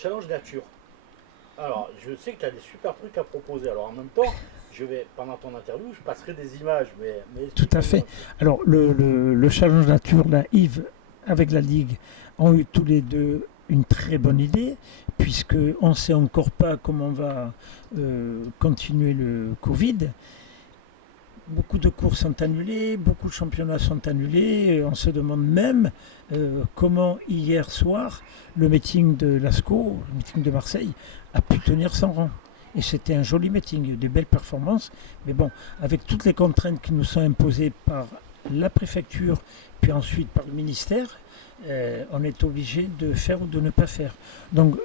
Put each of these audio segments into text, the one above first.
Challenge nature. Alors, je sais que tu as des super trucs à proposer. Alors, en même temps, pendant ton interview, je passerai des images, mais Tout à explique-nous fait. un peu. Alors, le Challenge Nature, là, Yves, avec la Ligue, ont eu tous les deux une très bonne idée, puisqu'on ne sait encore pas comment va continuer le Covid. Beaucoup de courses sont annulées, beaucoup de championnats sont annulés. On se demande même comment hier soir le meeting de Lascaux, le meeting de Marseille, a pu tenir son rang. Et c'était un joli meeting, de belles performances. Mais bon, avec toutes les contraintes qui nous sont imposées par la préfecture, puis ensuite par le ministère, on est obligé de faire ou de ne pas faire. Donc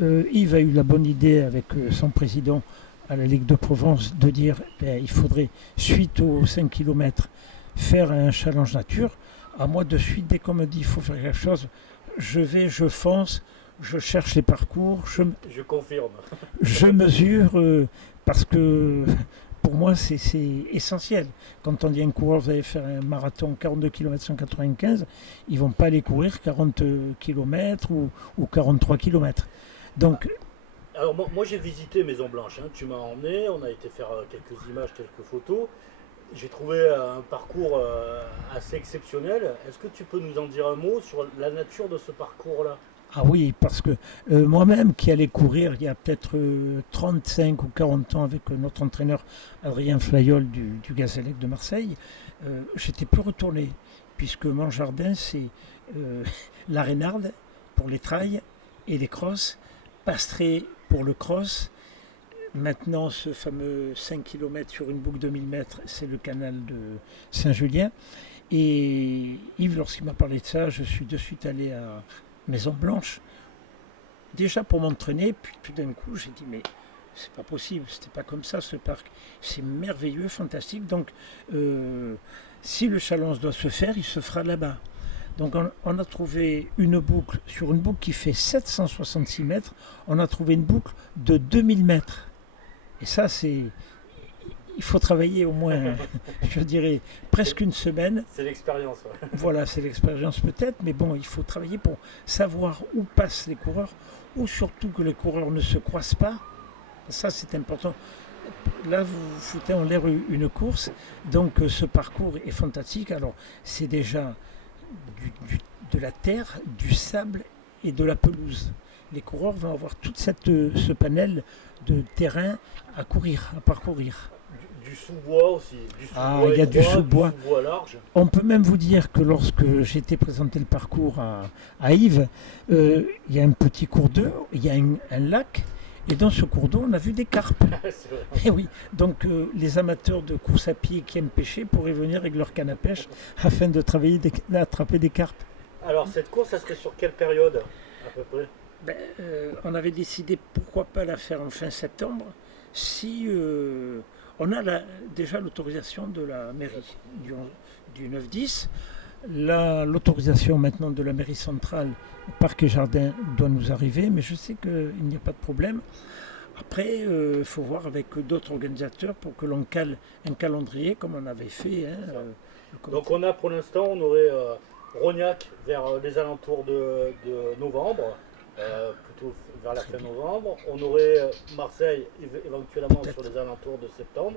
Yves a eu la bonne idée avec son président à la Ligue de Provence de dire il faudrait, suite aux 5 kilomètres, faire un challenge nature. À moi de suite, dès qu'on me dit il faut faire quelque chose, je vais, je fonce, je cherche les parcours, Je confirme. je mesure, parce que pour moi c'est essentiel. Quand on dit à un coureur, vous allez faire un marathon 42 km 195, ils ne vont pas aller courir 40 km ou 43 km. Donc, Alors, moi, j'ai visité Maison Blanche. Hein. Tu m'as emmené, on a été faire quelques images, quelques photos. J'ai trouvé un parcours assez exceptionnel. Est-ce que tu peux nous en dire un mot sur la nature de ce parcours-là? ah oui, parce que moi-même qui allais courir il y a peut-être 35 ou 40 ans avec notre entraîneur Adrien Flayol du Gazélec de Marseille, j'étais plus retourné, puisque mon jardin c'est euh, l'Arénarde pour les trails et les crosses, Pastré pour le cross. Maintenant, ce fameux 5 km sur une boucle de 1000 mètres, c'est le canal de Saint-Julien. Et Yves, lorsqu'il m'a parlé de ça, je suis de suite allé à Maison Blanche, déjà pour m'entraîner, puis tout d'un coup, j'ai dit, mais c'est pas possible, c'était pas comme ça ce parc. C'est merveilleux, fantastique. Donc, si le challenge doit se faire, il se fera là-bas. Donc, on a trouvé une boucle, sur une boucle qui fait 766 mètres, on a trouvé une boucle de 2000 mètres. Et ça, c'est. Il faut travailler au moins, je dirais, C'est presque une semaine. c'est l'expérience. Ouais. Voilà, c'est l'expérience peut-être, mais bon, il faut travailler pour savoir où passent les coureurs, ou surtout que les coureurs ne se croisent pas. Ça, c'est important. Là, vous foutez en l'air une course, donc ce parcours est fantastique. Alors, c'est déjà de la terre, du sable et de la pelouse. Les coureurs vont avoir tout ce panel de terrain à courir, à parcourir. Du sous-bois aussi. Du Ah, sous-bois il y a du étroit, du sous-bois. sous-bois large. On peut même vous dire que lorsque j'ai été présenter le parcours à Yves, il y a un petit cours d'eau, il y a un lac, et dans ce cours d'eau, on a vu des carpes. C'est vrai. Et oui, donc les amateurs de course à pied qui aiment pêcher pourraient venir avec leur canne à pêche afin de travailler d'attraper des carpes. Alors, cette course, ça serait sur quelle période, à peu près? On avait décidé pourquoi pas la faire en fin septembre si on a déjà l'autorisation de la mairie du 9-10. L'autorisation maintenant de la mairie centrale, parc et jardin, doit nous arriver, mais je sais qu'il n'y a pas de problème. Après, il faut voir avec d'autres organisateurs pour que l'on cale un calendrier comme on avait fait. Hein, le Donc, comité. on a pour l'instant, on aurait Rognac vers les alentours de novembre, plutôt vers la Très fin bien. novembre. On aurait Marseille éventuellement sur Peut-être les alentours de septembre.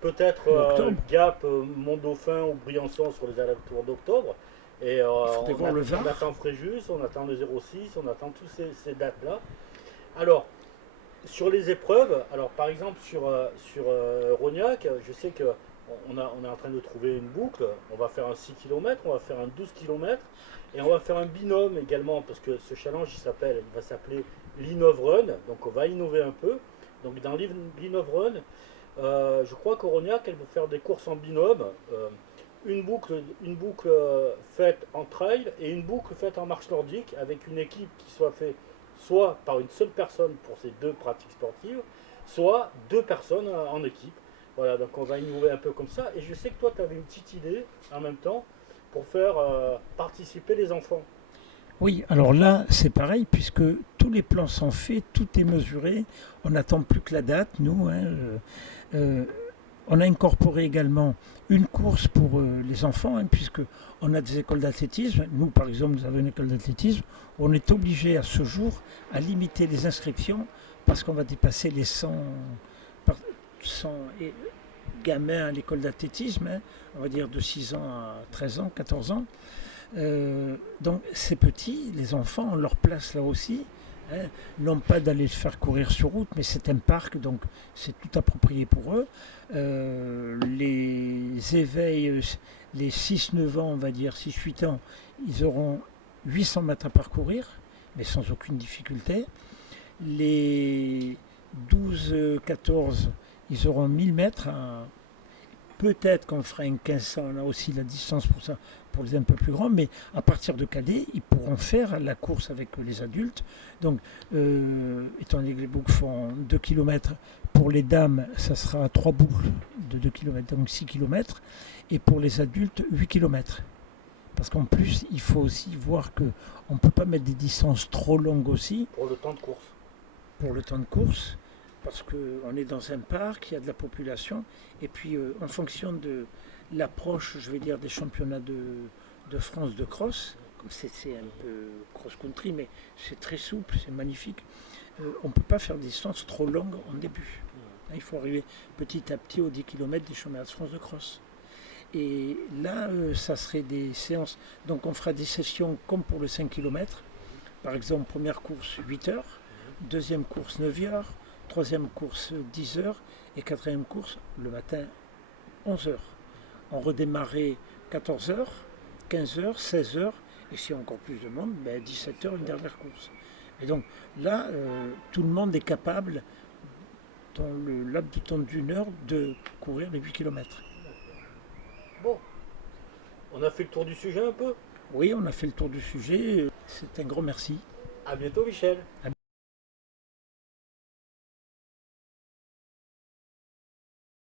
Peut-être octobre. Gap, Mont-Dauphin ou Briançon sur les alentours d'octobre. Et Il faudrait voir le on Var. attend Fréjus, on attend le 06, on attend toutes ces dates-là. Alors, sur les épreuves, alors par exemple sur Rognac, je sais que on est en train de trouver une boucle. On va faire un 6 km, on va faire un 12 km et on va faire un binôme également parce que ce challenge il va s'appeler l'Innov Run. Donc on va innover un peu. Donc dans l'Innov Run, je crois qu'Aurognac, elle veut faire des courses en binôme. Une boucle faite en trail et une boucle faite en marche nordique avec une équipe qui soit faite soit par une seule personne pour ces deux pratiques sportives, soit deux personnes en équipe. Voilà, donc on va innover un peu comme ça. Et je sais que toi, tu avais une petite idée en même temps pour faire participer les enfants. Oui, alors là, c'est pareil, puisque tous les plans sont faits, tout est mesuré. On n'attend plus que la date, nous. Hein, euh, On a incorporé également une course pour les enfants, hein, puisque on a des écoles d'athlétisme. Nous, par exemple, nous avons une école d'athlétisme. On est obligé à ce jour à limiter les inscriptions parce qu'on va dépasser les 100 gamins à l'école d'athlétisme, hein, on va dire de 6 ans à 13 ans, 14 ans. Donc c'est petit, les enfants ont leur place là aussi. Hein, non pas d'aller se faire courir sur route, mais c'est un parc, donc c'est tout approprié pour eux. Les éveils, les 6-9 ans, on va dire 6-8 ans, ils auront 800 mètres à parcourir, mais sans aucune difficulté. Les 12-14, ils auront 1000 mètres. Peut-être qu'on fera un 1500, on a aussi la distance pour ça, pour les un peu plus grands, mais à partir de cadet, ils pourront faire la course avec les adultes. Donc, étant donné que les boucles font 2 km, pour les dames, ça sera 3 boucles de 2 km, donc 6 km, et pour les adultes, 8 km. Parce qu'en plus, il faut aussi voir qu'on ne peut pas mettre des distances trop longues aussi. Pour le temps de course. Pour le temps de course, parce qu'on est dans un parc, il y a de la population, et puis en fonction de l'approche, je vais dire, des championnats de France de cross, comme c'est un peu cross-country, mais c'est très souple, c'est magnifique, on ne peut pas faire des distances trop longues en début. Il faut arriver petit à petit aux 10 km des championnats de France de cross. Et là, ça serait des séances, donc on fera des sessions comme pour le 5 km, par exemple, première course 8 heures, deuxième course 9 heures, troisième course 10 heures et quatrième course le matin 11 heures. On redémarrait 14 heures, 15 heures, 16 heures et s'il y a encore plus de monde, 17 heures une dernière course. Et donc là, tout le monde est capable, dans le laps de temps d'une heure, de courir les 8 km. Bon, on a fait le tour du sujet un peu. Oui, on a fait le tour du sujet. C'est un grand merci. À bientôt Michel.